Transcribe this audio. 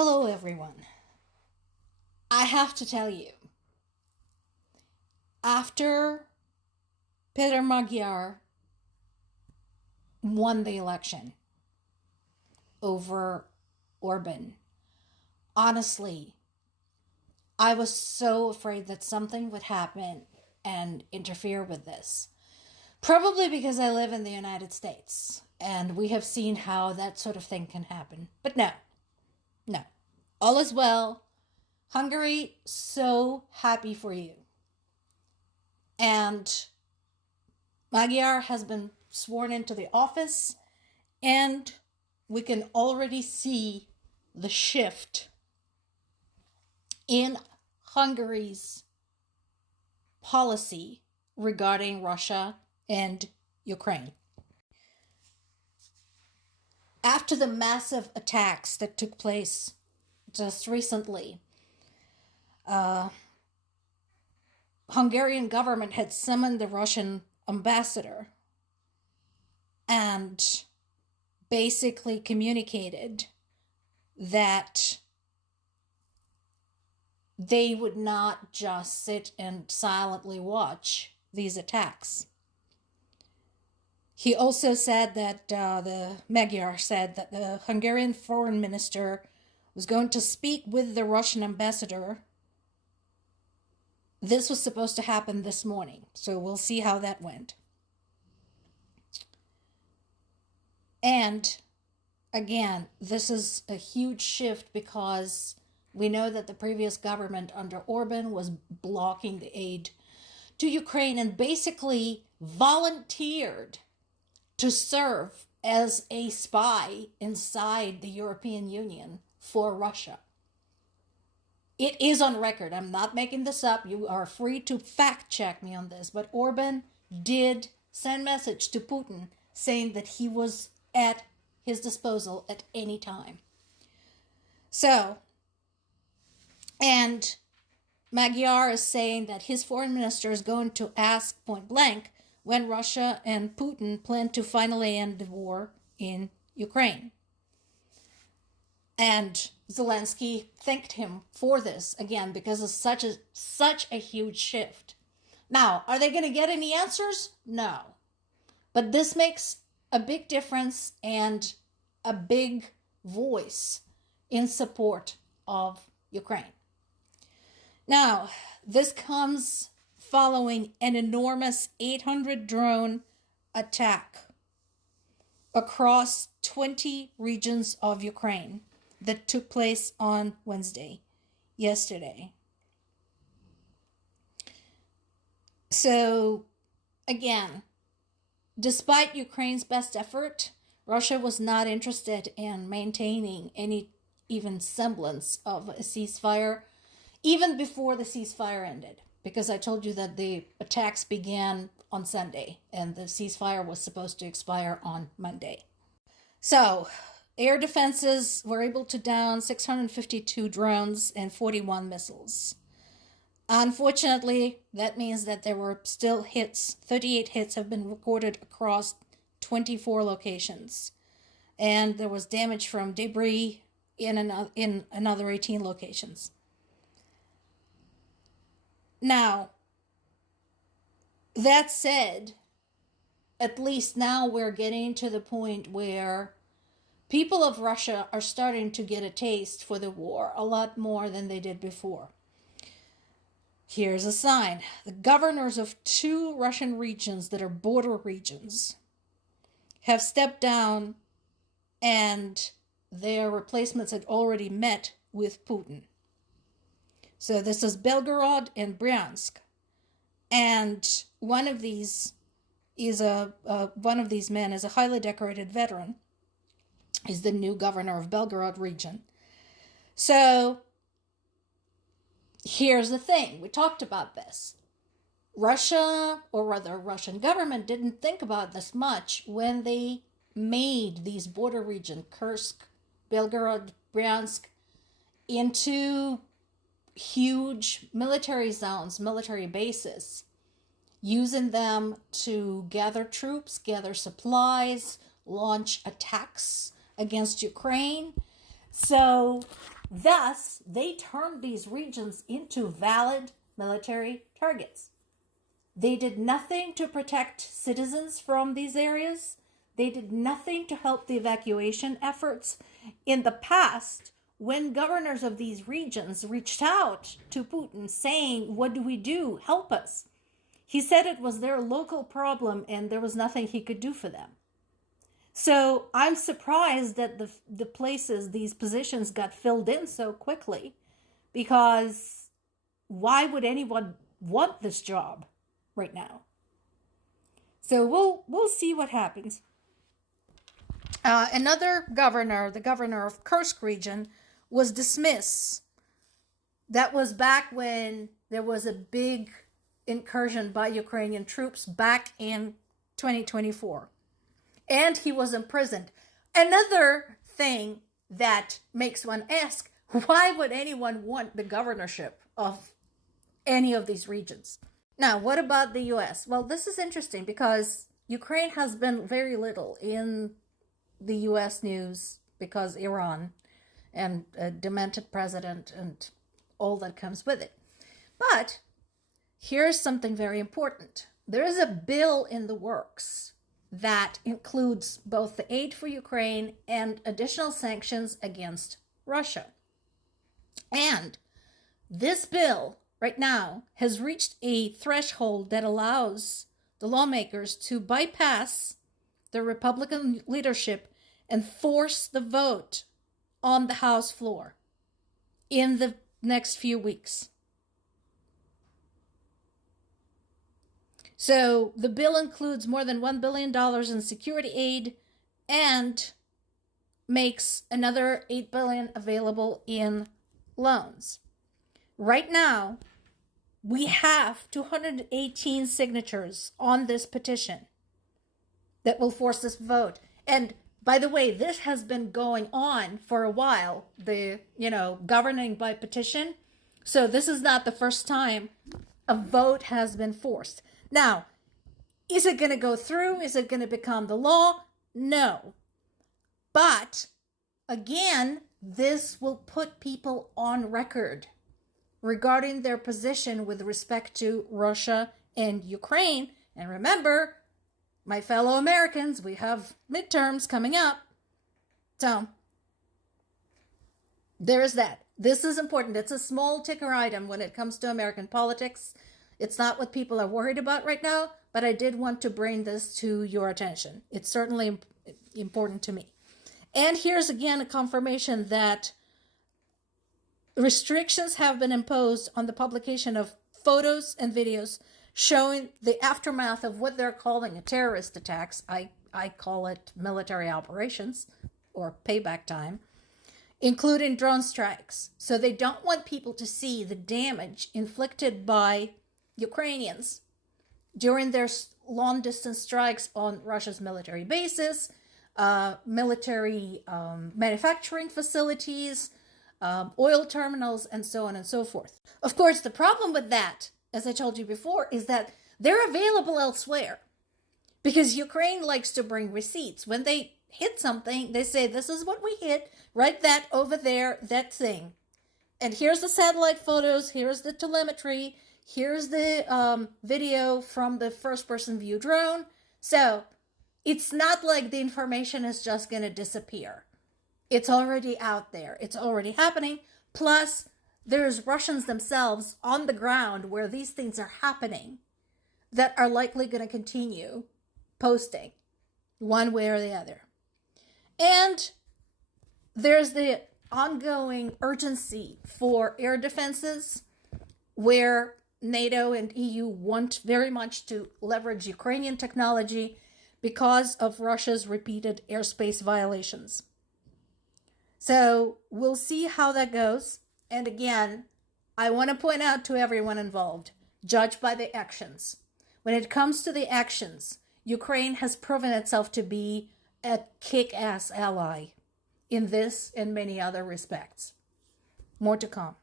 Hello, everyone. I have to tell you, after Peter Magyar won the election over Orban, honestly, I was so afraid that something would happen and interfere with this. Probably because I live in the United States and we have seen how that sort of thing can happen. But no, no. All is well. Hungary, so happy for you. And Magyar has been sworn into the office, and we can already see the shift in Hungary's policy regarding Russia and Ukraine. After the massive attacks that took place just recently, Hungarian government had summoned the Russian ambassador and basically communicated that they would not just sit and silently watch these attacks. He also said that the Magyar said that the Hungarian foreign minister was going to speak with the Russian ambassador. This was supposed to happen this morning, so we'll see how that went. And again, this is a huge shift because we know that the previous government under Orban was blocking the aid to Ukraine and basically volunteered to serve as a spy inside the European Union for Russia. It is on record. I'm not making this up. You are free to fact check me on this. But Orban did send message to Putin saying that he was at his disposal at any time. So, and Magyar is saying that his foreign minister is going to ask point blank when Russia and Putin plan to finally end the war in Ukraine. And Zelensky thanked him for this, again, because it's such a huge shift. Now, are they going to get any answers? No. But this makes a big difference and a big voice in support of Ukraine. Now, this comes following an enormous 800 drone attack across 20 regions of Ukraine that took place on Wednesday, yesterday. So, again, despite Ukraine's best effort, Russia was not interested in maintaining any even semblance of a ceasefire, even before the ceasefire ended. Because I told you that the attacks began on Sunday and the ceasefire was supposed to expire on Monday. So, air defenses were able to down 652 drones and 41 missiles. Unfortunately, that means that there were still hits. 38 hits have been recorded across 24 locations. And there was damage from debris in another 18 locations. Now, that said, at least now we're getting to the point where people of Russia are starting to get a taste for the war a lot more than they did before. Here's a sign. The governors of 2 Russian regions that are border regions have stepped down and their replacements had already met with Putin. So this is Belgorod and Bryansk. And one of these men is a highly decorated veteran. He's the new governor of Belgorod region. So here's the thing. We talked about this. Russia, or rather Russian government, didn't think about this much when they made these border regions, Kursk, Belgorod, Bryansk, into huge military zones, military bases, using them to gather troops, gather supplies, launch attacks against Ukraine. So Thus, they turned these regions into valid military targets. They did nothing to protect citizens from these areas. They did nothing to help the evacuation efforts. In the past, when governors of these regions reached out to Putin saying, "What do we do? Help us," he said it was their local problem and there was nothing he could do for them. So I'm surprised that the places, these positions got filled in so quickly, because why would anyone want this job right now? So we'll see what happens. Another governor, the governor of Kursk region, was dismissed. That was back when there was a big incursion by Ukrainian troops back in 2024. And he was imprisoned. Another thing that makes one ask, why would anyone want the governorship of any of these regions? Now, what about the US? Well, this is interesting because Ukraine has been very little in the US news because Iran and a demented president and all that comes with it. But here's something very important. There is a bill in the works that includes both the aid for Ukraine and additional sanctions against Russia. And this bill right now has reached a threshold that allows the lawmakers to bypass the Republican leadership and force the vote on the House floor in the next few weeks. So the bill includes more than $1 billion in security aid and makes another $8 billion available in loans. Right now, we have 218 signatures on this petition that will force this vote. And by the way, this has been going on for a while, the, governing by petition. So this is not the first time a vote has been forced. Now, is it going to go through? Is it going to become the law? No. But again, this will put people on record regarding their position with respect to Russia and Ukraine. And remember, my fellow Americans, we have midterms coming up. So there is that. This is important. It's a small ticker item when it comes to American politics. It's not what people are worried about right now, but I did want to bring this to your attention. It's certainly important to me. And here's again a confirmation that restrictions have been imposed on the publication of photos and videos showing the aftermath of what they're calling a terrorist attacks. I call it military operations or payback time, including drone strikes. So they don't want people to see the damage inflicted by Ukrainians during their long-distance strikes on Russia's military bases, military manufacturing facilities, oil terminals, and so on and so forth. Of course, the problem with that, as I told you before, is that they're available elsewhere because Ukraine likes to bring receipts. When they hit something, they say, this is what we hit, right that over there, that thing. And here's the satellite photos, here's the telemetry, here's the video from the first-person view drone. So it's not like the information is just going to disappear. It's already out there. It's already happening. Plus, there's Russians themselves on the ground where these things are happening that are likely going to continue posting one way or the other. And there's the ongoing urgency for air defenses, where NATO and EU want very much to leverage Ukrainian technology because of Russia's repeated airspace violations. So we'll see how that goes. And again, I want to point out to everyone involved, judge by the actions. When it comes to the actions, Ukraine has proven itself to be a kick-ass ally in this and many other respects. More to come.